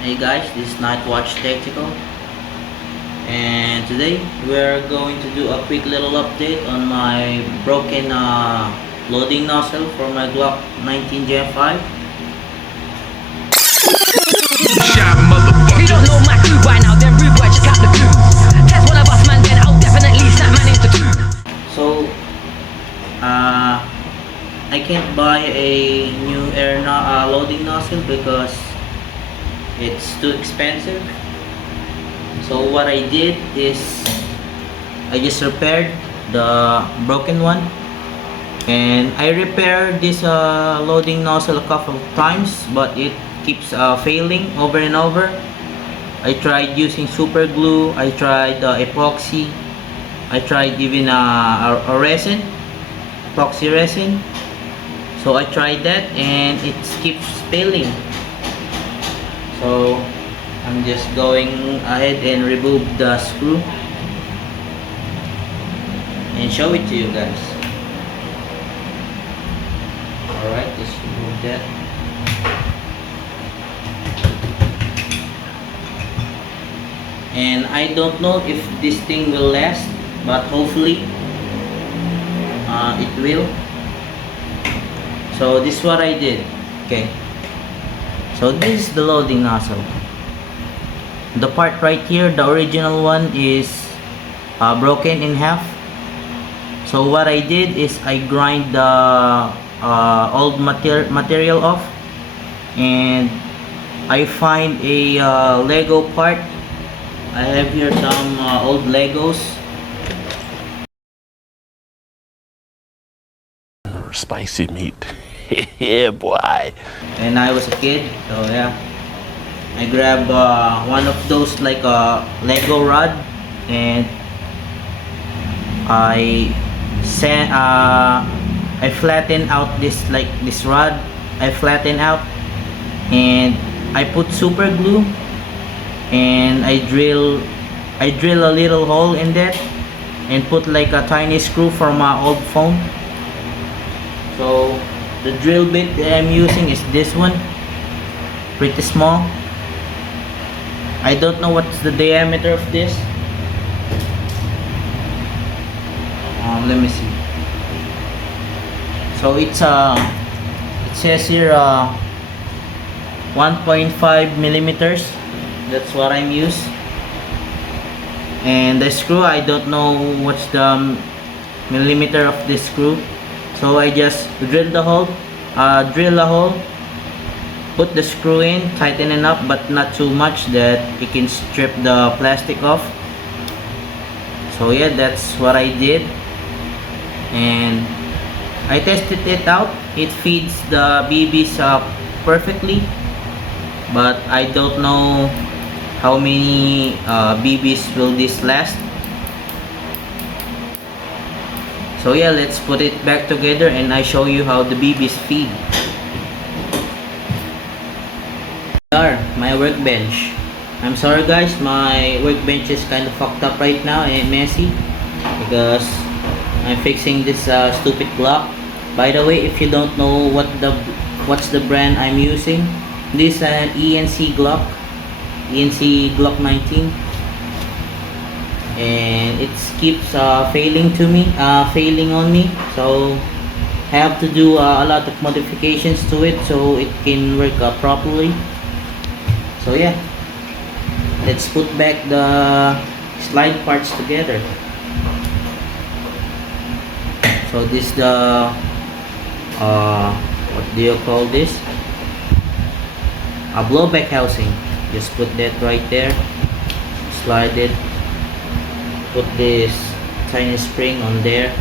Hey guys, this is Nightwatch Tactical, and today we're going to do a quick little update on my broken loading nozzle for my Glock 19 Gen 5. You don't know my crew by now, then rude boy, check out the crew. Test one of us, man, then I'll definitely snap man into two. So, I can't buy a new loading nozzle because it's too expensive. So what I did is I just repaired the broken one, and I repaired this loading nozzle a couple of times, but it keeps failing over and over. I tried using super glue, I tried epoxy, I tried even a resin, epoxy resin. So I tried that and it keeps failing. So I'm just going ahead and remove the screw and show it to you guys. Alright, just remove that. And I don't know if this thing will last, but hopefully it will. So this is what I did. Okay, so this is the loading nozzle. The part right here, the original one, is broken in half. So what I did is I grind the old material off, and I find a Lego part. I have here some old Legos. Spicy meat. Yeah, boy. And I was a kid, so yeah, I grabbed one of those like a Lego rod, and I flatten out this rod. I flatten out, and I put super glue, and I drill a little hole in that, and put like a tiny screw from my old phone. So the drill bit that I'm using is this one, pretty small. I don't know what's the diameter of this. Let me see. So it's it says here 1.5 millimeters. That's what I'm used. And the screw, I don't know what's the millimeter of this screw. So I just drill a hole, put the screw in, tighten it up, but not too much that it can strip the plastic off. So yeah, that's what I did, and I tested it out. It feeds the BBs perfectly, but I don't know how many BBs will this last. So yeah, let's put it back together and I show you how the BBs feed. Here, my workbench. I'm sorry guys, my workbench is kind of fucked up right now and messy because I'm fixing this stupid Glock. By the way, if you don't know what's the brand I'm using, this ENC Glock 19. And it keeps failing on me, so I have to do a lot of modifications to it so it can work properly. So yeah, let's put back the slide parts together. So this the what do you call this, a blowback housing. Just put that right there, slide it, put this tiny spring on there,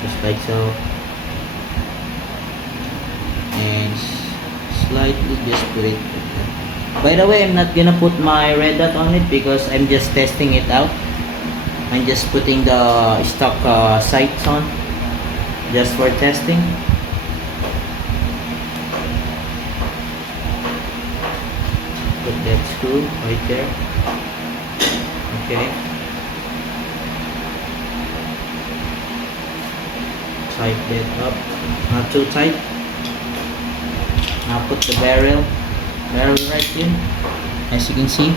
just like so, and slightly just put it. By the way, I'm not gonna put my red dot on it because I'm just testing it out. I'm just putting the stock sights on just for testing. Put that screw right there. Okay, tight that up, not too tight. Now put the barrel barrel right in, as you can see.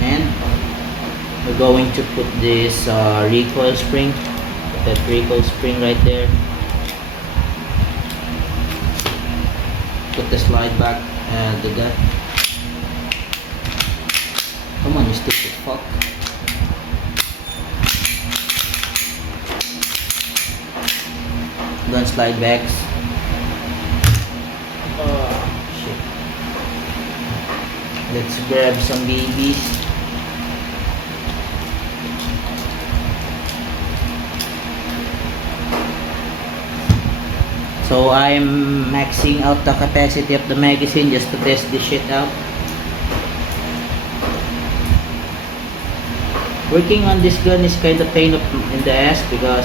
And we're going to put this recoil spring, put that recoil spring right there. Put the slide back to that. Come on, you stupid fuck. Gun slide backs. Oh shit. Let's grab some babies. So I'm maxing out the capacity of the magazine just to test this shit out. Working on this gun is kind of pain in the ass because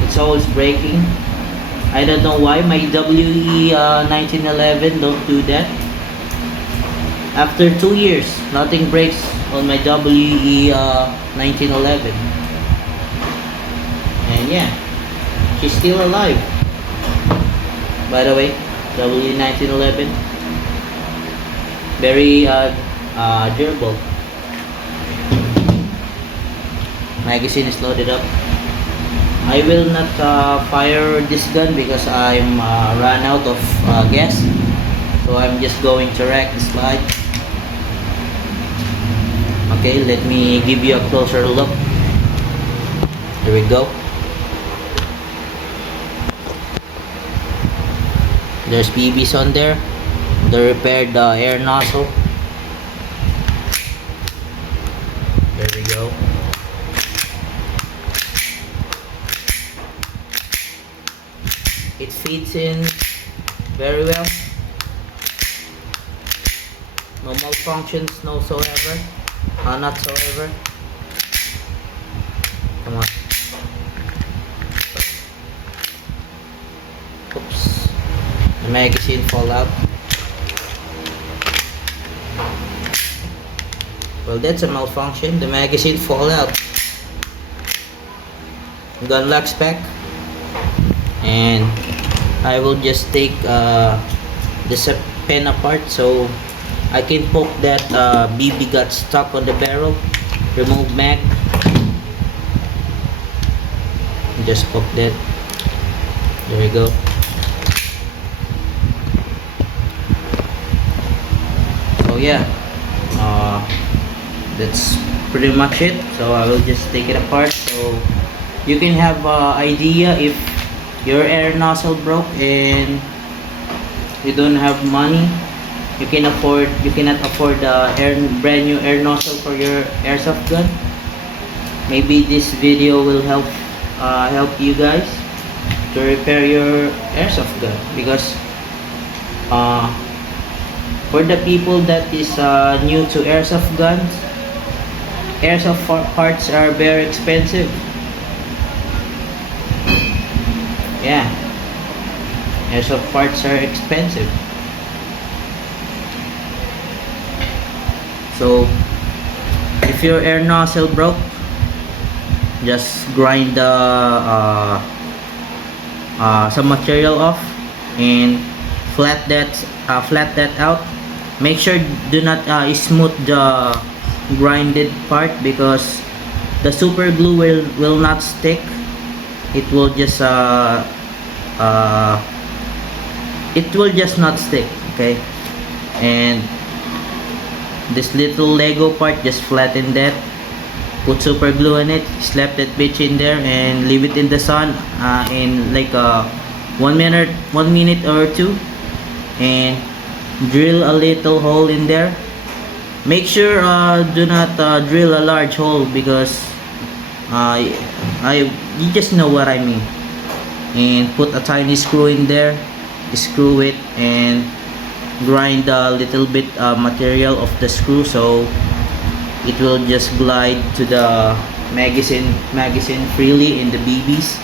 it's always breaking. I don't know why my WE 1911 don't do that. After 2 years, nothing breaks on my WE 1911. And yeah, she's still alive. By the way, WE 1911, very durable. Magazine is loaded up. I will not fire this gun because I'm ran out of gas, so I'm just going to rack the slide. Okay, let me give you a closer look. Here we go. There's BBs on there. The repaired air nozzle. There we go. It fits in very well. No malfunctions, no soever. Not soever. Come on. Oops. The magazine fall out. Well, that's a malfunction. The magazine fall out. Gun locks back. And I will just take this pen apart so I can poke that BB got stuck on the barrel. Remove mag. Just poke that. There we go. So yeah, that's pretty much it. So I will just take it apart so you can have idea if your air nozzle broke and you don't have money, you cannot afford the brand new air nozzle for your airsoft gun. Maybe this video will help you guys to repair your airsoft gun, because for the people that is new to airsoft guns, airsoft parts are very expensive. Yeah, airsoft parts are expensive. So if your air nozzle broke, just grind the some material off and flat that out. Make sure do not smooth the grinded part, because the super glue will not stick. It will just not stick. Okay, and this little Lego part, just flatten that, put super glue in it, slap that bitch in there and leave it in the sun in like 1 minute or two, and drill a little hole in there. Make sure do not drill a large hole, because you just know what I mean. And put a tiny screw in there, screw it, and grind a little bit material of the screw so it will just glide to the magazine freely in the BBs,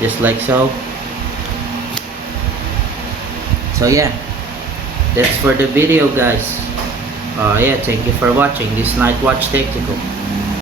just like so. So yeah, that's for the video, guys. Yeah, thank you for watching this Night Watch Tactical.